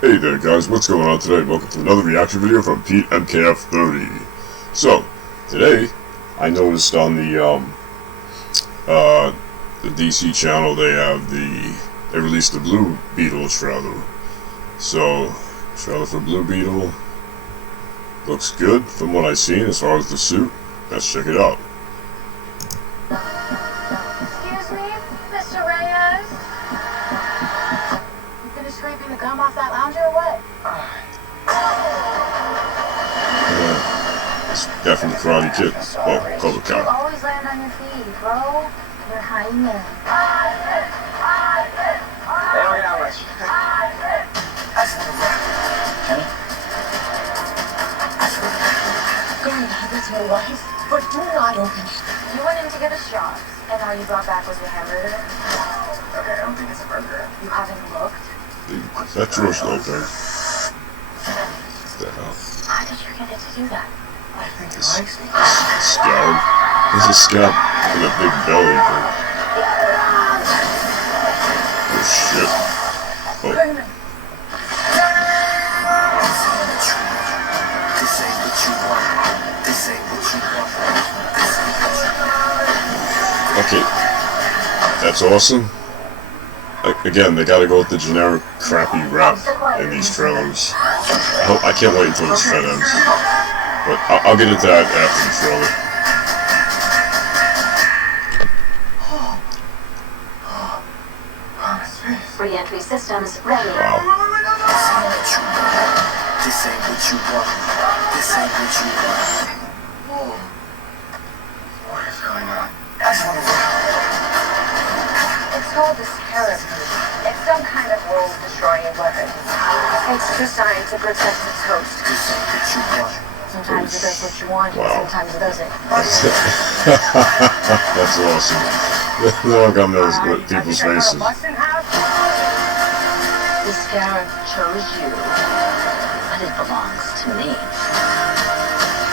Hey there guys, what's going on today? Welcome to another reaction video from Pete MKF30. So, today, I noticed on the DC channel they released the Blue Beetle trailer. So, trailer for Blue Beetle looks good from what I've seen as far as the suit. Let's check it out. Excuse me, Mr. Reyes? You finished scraping the gum off that lounger or what? It's definitely Karate Kid. Well, Cobra You Kai. always land on your feet, bro. You're hyena. They don't get out much. Kenny? Go and have it to your wife, but do not open it. You went in to get a shot, and all you brought back was your hamburger. Okay, I don't think it's a burger. You haven't looked. That's George Lopez. What the hell? How did you get it to do that? I think it likes me. Scout. There's a scout with a big belly. Oh shit. Oh. Raymond. This ain't what you want. This ain't what you want. This ain't what you want. Okay. That's awesome. Again, they gotta go with the generic crappy rap in these trailers. I can't wait until this trailer ends. But I'll get into that after the trailer. Re-entry systems ready. Wow. This ain't what you want. This ain't what you want. What is going on? That's what it is. It's called the scarab. It's some kind of world-destroying weapon. It's designed to protect its host. This ain't what you want. Sometimes it does what you want, and Wow. sometimes it doesn't. That's awesome. No, I'm those people's faces. The scarab chose you, but it belongs to me.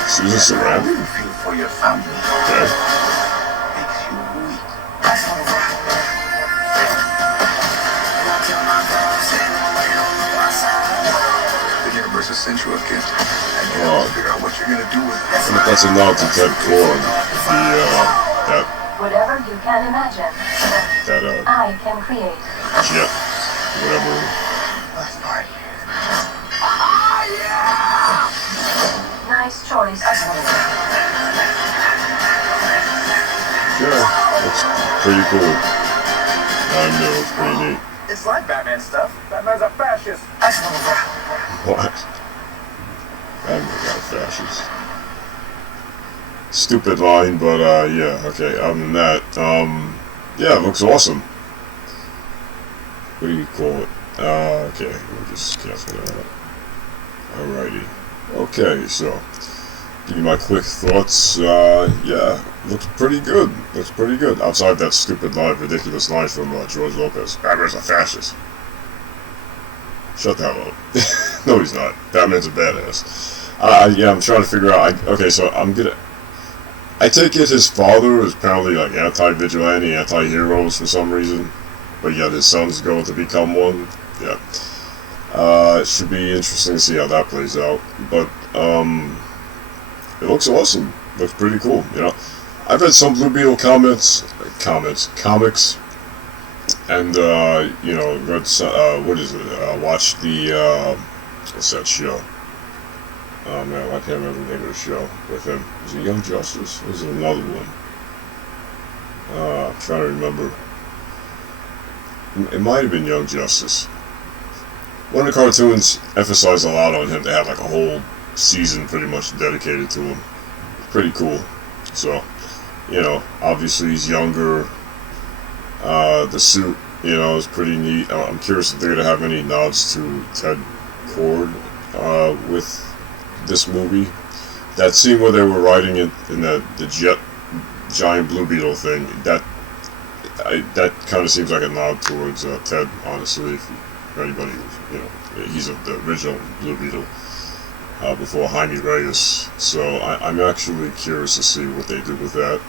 Susan Sarandon? You feel for your family. Okay. Makes you weak. That's what it is. The universe has sent you a gift, and you have to figure out what you're gonna do with it. I wonder if that's a nod to Ted Core. Whatever you can imagine, That I can create. jet, whatever. Let's party. Nice choice. Yeah, that's pretty cool. I know, it's pretty neat. It's like Batman stuff. Batman's a fascist. That's what it is. What? I'm not fascist. Stupid line, but yeah, okay, other than that, yeah, it looks awesome. What do you call it? Okay, we'll just cancel that. Alrighty. Okay, so, give you my quick thoughts. Yeah, looks pretty good. Looks pretty good. Outside that stupid line, ridiculous line from George Lopez. Batman's a fascist. Shut the hell up. No, he's not. Batman's a badass. Yeah, I'm trying to figure out. Okay, so I take it his father is apparently like anti-vigilante, anti-heroes for some reason, but yet his son's going to become one. Yeah. It should be interesting to see how that plays out. But it looks awesome. Looks pretty cool. You know, I've read some Blue Beetle comics, and you know, read what is it? Watched the what's that show? Oh man, I can't remember the name of the show with him. Was it Young Justice? Or was it another one? I'm trying to remember. It might have been Young Justice. One of the cartoons emphasized a lot on him. They had like a whole season pretty much dedicated to him. Pretty cool. So, you know, obviously he's younger. The suit, you know, is pretty neat. I'm curious if they're going to have any nods to Ted Cord with this movie. That scene where they were riding it in the giant Blue Beetle thing, that kind of seems like a nod towards Ted, honestly. If anybody, you know, he's the original Blue Beetle before Jaime Reyes. So I'm actually curious to see what they do with that.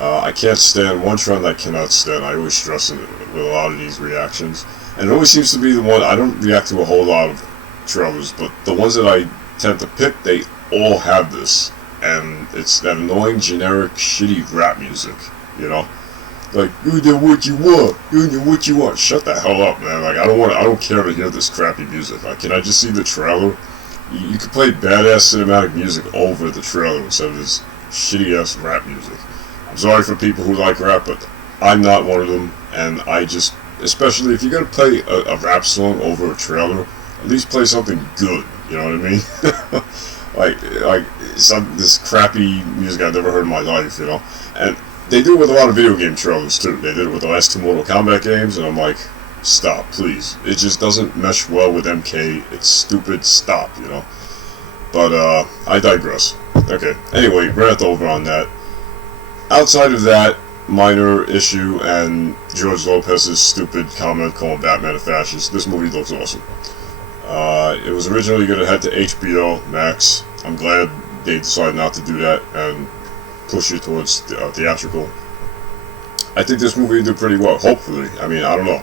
I can't stand one trend I cannot stand. I always stress it with a lot of these reactions. And it always seems to be the one, I don't react to a whole lot of trailers, but the ones that I tend to pick, they all have this. And it's that annoying, generic, shitty rap music, you know? Like, you know what you want, you know what you want. Shut the hell up, man. Like, I don't care to hear this crappy music. Like, can I just see the trailer? You could play badass cinematic music over the trailer instead of this shitty ass rap music. I'm sorry for people who like rap, but I'm not one of them, and I just, especially if you're gonna play a rap song over a trailer, at least play something good, you know what I mean? like this crappy music I've never heard in my life, you know? And they do it with a lot of video game trailers too. They did it with the last two Mortal Kombat games, and I'm like, stop, please. It just doesn't mesh well with MK. It's stupid, stop, you know? But, I digress. Okay, anyway, rant over on that. Outside of that minor issue and George Lopez's stupid comment calling Batman a fascist, this movie looks awesome. It was originally going to head to HBO Max. I'm glad they decided not to do that and push it towards theatrical. I think this movie did pretty well, hopefully. I mean, I don't know.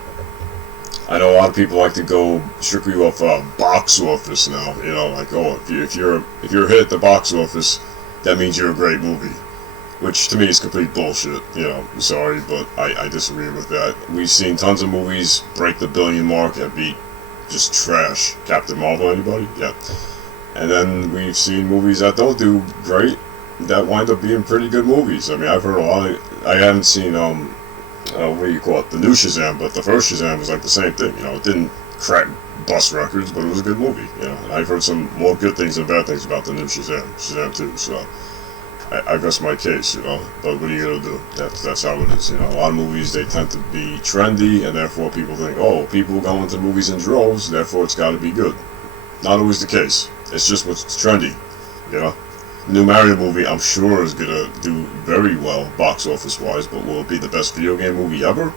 I know a lot of people like to go strictly off box office now. You know, like, oh, if you're a hit at the box office, that means you're a great movie. Which to me is complete bullshit. You know, I'm sorry, but I disagree with that. We've seen tons of movies break the billion mark and be just trash. Captain Marvel, anybody? Yeah. And then we've seen movies that don't do great that wind up being pretty good movies. I mean, I've heard a lot of, I haven't seen what do you call it, the new Shazam, but the first Shazam was like the same thing. You know, it didn't crack bust records, but it was a good movie. You know, and I've heard some more good things than bad things about the new Shazam 2. So I rest my case. You know, but what are you gonna do? That's how it is. You know, a lot of movies, they tend to be trendy, and therefore people think, oh, people go into movies in droves, therefore it's got to be good. Not always the case. It's just what's trendy. You know. New Mario movie, I'm sure, is gonna do very well box office wise, but will it be the best video game movie ever?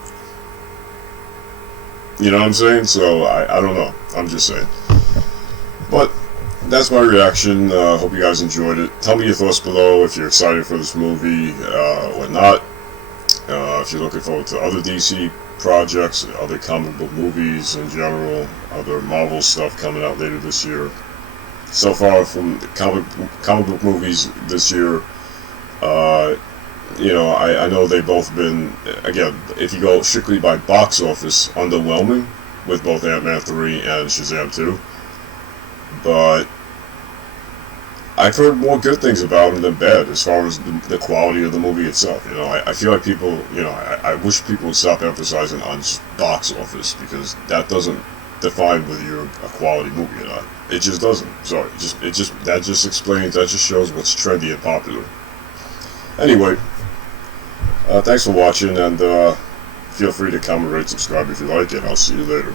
You know what I'm saying? So I don't know. I'm just saying. But that's my reaction. Hope you guys enjoyed it. Tell me your thoughts below if you're excited for this movie or not. If you're looking forward to other DC projects, other comic book movies in general, other Marvel stuff coming out later this year. So far from the comic book movies this year, you know, I know they've both been, again, if you go strictly by box office, underwhelming with both Ant-Man 3 and Shazam 2. But I've heard more good things about them than bad as far as the quality of the movie itself. You know, I feel like people, you know, I wish people would stop emphasizing on box office, because that doesn't define whether you're a quality movie or not. It just doesn't. Sorry. That just explains, that just shows what's trendy and popular. Anyway, thanks for watching, and feel free to comment, rate, subscribe if you like it. I'll see you later.